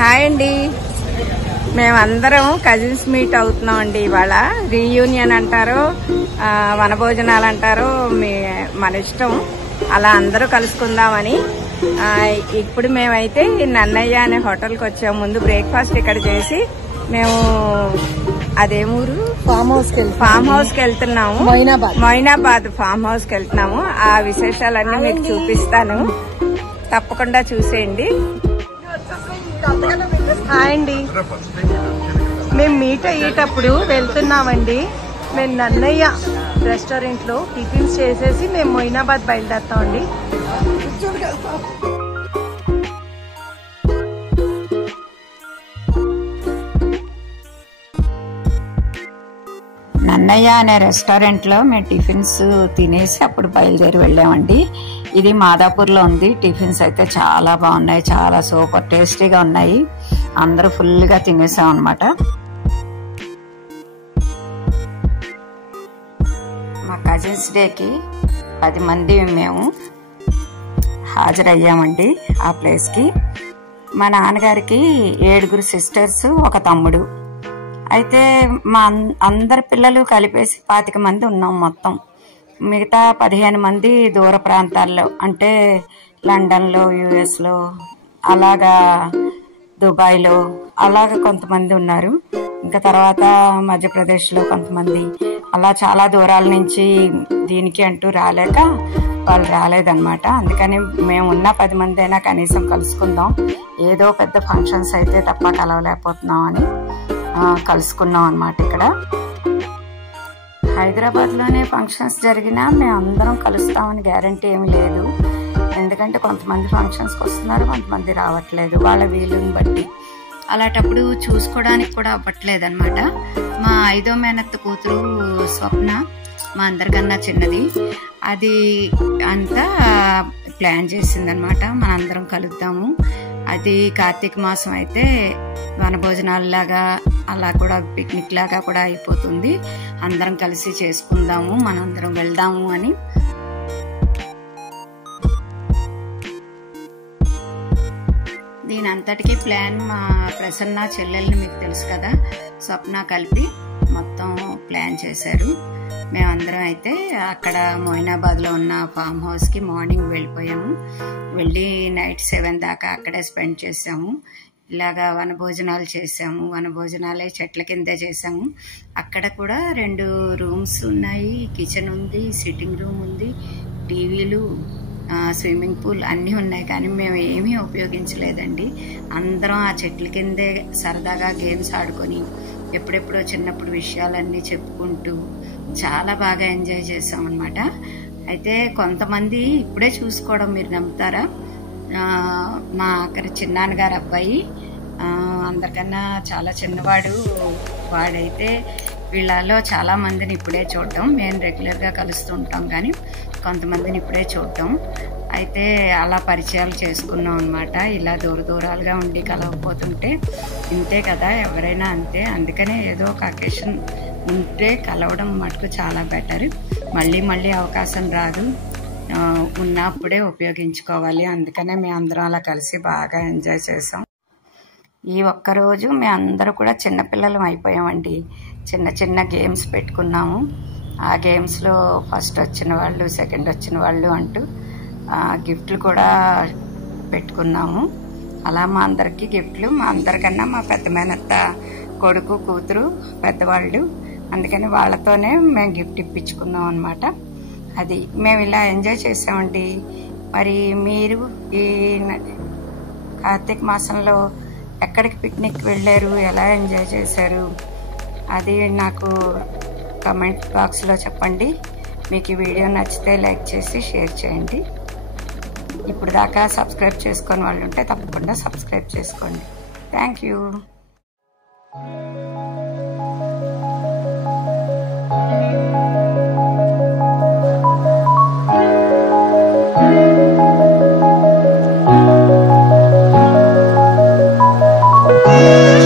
Hi అండి, మేమందరం cousins meet అవుతున్నాం అండి. ఇవాళ రీయూనియన్ అంటారు, వనభోజనాలు అంటారు, మన ఇష్టం. అలా అందరూ కలుసుకుందామని ఇప్పుడు మేమైతే నన్నయ్య అనే హోటల్కి వచ్చాము. ముందు బ్రేక్ఫాస్ట్ ఇక్కడ చేసి మేము అదేమూరు ఫామ్ హౌస్కి వెళ్తున్నాము. మొయినాబాద్ ఫామ్ హౌస్కి వెళ్తున్నాము. ఆ విశేషాలన్నీ మీకు చూపిస్తాను, తప్పకుండా చూసేయండి. హాయ్ అండి, మేము మీట్ అయ్యేటప్పుడు వెళ్తున్నామండి. మేము నన్నయ్య రెస్టారెంట్లో టిఫిన్స్ చేసేసి మేము మొయినాబాద్ బయలుదేరుతామండి. నన్నయ్య అనే రెస్టారెంట్లో మేము టిఫిన్స్ తినేసి అప్పుడు బయలుదేరి వెళ్ళామండి. ఇది మాదాపూర్లో ఉంది. టిఫిన్స్ అయితే చాలా బాగున్నాయి, చాలా సూపర్ టేస్టీగా ఉన్నాయి. అందరూ ఫుల్గా తినేసాం అనమాట. మా కజిన్స్ డేకి 10 మంది మేము హాజరయ్యామండి ఆ ప్లేస్కి. మా నాన్నగారికి 7 సిస్టర్స్, ఒక తమ్ముడు. అయితే మా అందరి పిల్లలు కలిపేసి 25 మంది ఉన్నాం మొత్తం. మిగతా 15 మంది దూర ప్రాంతాల్లో, అంటే లండన్లో, యుఎస్లో, అలాగా దుబాయ్లో అలాగా కొంతమంది ఉన్నారు. ఇంకా తర్వాత మధ్యప్రదేశ్లో కొంతమంది, అలా చాలా దూరాల నుంచి దీనికి అంటూ రాలేక వాళ్ళు రాలేదన్నమాట. అందుకని మేము ఉన్న 10 మంది అయినా కనీసం కలుసుకుందాం, ఏదో పెద్ద ఫంక్షన్స్ అయితే తప్ప కలవలేకపోతున్నాం అని కలుసుకున్నాం అన్నమాట. ఇక్కడ హైదరాబాద్లోనే ఫంక్షన్స్ జరిగినా మేము అందరం కలుస్తామని గ్యారంటీ ఏమి లేదు. ఎందుకంటే కొంతమంది ఫంక్షన్స్కి వస్తున్నారు, కొంతమంది రావట్లేదు, వాళ్ళ వీలుని బట్టి. అలాంటప్పుడు చూసుకోవడానికి కూడా అవ్వట్లేదు అనమాట. మా 5వ మేనత్త కూతురు స్వప్న, మా అందరికన్నా చిన్నది, అది అంతా ప్లాన్ చేసిందనమాట. మనందరం కలుద్దాము. అది కార్తీక మాసం అయితే వనభోజనాలలాగా, అలా కూడా పిక్నిక్ లాగా కూడా అయిపోతుంది. అందరం కలిసి చేసుకుందాము, మనందరం వెళ్దాము అని. దీని అంతటికీ ప్లాన్ మా ప్రసన్న చెల్లెల్ని, మీకు తెలుసు కదా, స్వప్న కలిపి మొత్తం ప్లాన్ చేశారు. మేమందరం అయితే అక్కడ మొయినాబాద్లో ఉన్న ఫామ్ హౌస్కి మార్నింగ్ వెళ్ళిపోయాము. వెళ్ళి నైట్ 7 దాకా అక్కడే స్పెండ్ చేసాము. ఇలాగా వనభోజనాలు చేసాము. వనభోజనాలే చెట్ల కిందే చేసాము. అక్కడ కూడా 2 రూమ్స్ ఉన్నాయి, కిచెన్ ఉంది, సిట్టింగ్ రూమ్ ఉంది, టీవీలు, స్విమ్మింగ్ పూల్ అన్నీ ఉన్నాయి. కానీ మేము ఏమీ ఉపయోగించలేదండి. అందరం ఆ చెట్ల కిందే సరదాగా గేమ్స్ ఆడుకొని, ఎప్పుడెప్పుడో చిన్నప్పుడు విషయాలన్నీ చెప్పుకుంటూ చాలా బాగా ఎంజాయ్ చేసాం అనమాట. అయితే కొంతమంది ఇప్పుడే చూసుకోవడం మీరు నమ్ముతారా, మా అక్కడ చిన్నాన్నగారు అబ్బాయి, అందరికన్నా చాలా చిన్నవాడు, వాడైతే వీళ్ళలో చాలా మందిని ఇప్పుడే చూడటం. మేము రెగ్యులర్గా కలుస్తూ ఉంటాం కానీ కొంతమందిని ఇప్పుడే చూడటం. అయితే అలా పరిచయాలు చేసుకున్నాం అనమాట. ఇలా దూరాలుగా ఉండి కలవకపోతుంటే ఇంతే కదా, ఎవరైనా అంతే. అందుకనే ఏదో ఒక అకేషన్ ఉంటే కలవడం మటుకు చాలా బెటర్. మళ్ళీ అవకాశం రాదు, ఉన్నప్పుడే ఉపయోగించుకోవాలి. అందుకనే మేము అందరం అలా కలిసి బాగా ఎంజాయ్ చేసాం. ఈ ఒక్కరోజు మేము అందరూ కూడా చిన్నపిల్లలం అయిపోయామండి. చిన్న గేమ్స్ పెట్టుకున్నాము. ఆ గేమ్స్లో ఫస్ట్ వచ్చిన వాళ్ళు, సెకండ్ వచ్చిన వాళ్ళు అంటూ గిఫ్ట్లు కూడా పెట్టుకున్నాము. అలా మా అందరికీ గిఫ్ట్లు, మా అందరికన్నా మా పెద్ద మేనత్త కొడుకు కూతురు పెద్దవాళ్ళు, అందుకని వాళ్ళతోనే మేము గిఫ్ట్ ఇప్పించుకున్నాం అనమాట. అది మేము ఇలా ఎంజాయ్ చేసామండి. మరి మీరు ఈ కార్తీక మాసంలో ఎక్కడికి పిక్నిక్ వెళ్ళారు, ఎలా ఎంజాయ్ చేశారు, అది నాకు కమెంట్ బాక్స్లో చెప్పండి. మీకు ఈ వీడియో నచ్చితే లైక్ చేసి షేర్ చేయండి. ఇప్పుడు దాకా సబ్స్క్రైబ్ చేసుకొని వాళ్ళు ఉంటే తప్పకుండా సబ్స్క్రైబ్ చేసుకోండి. Thank you. Thank you.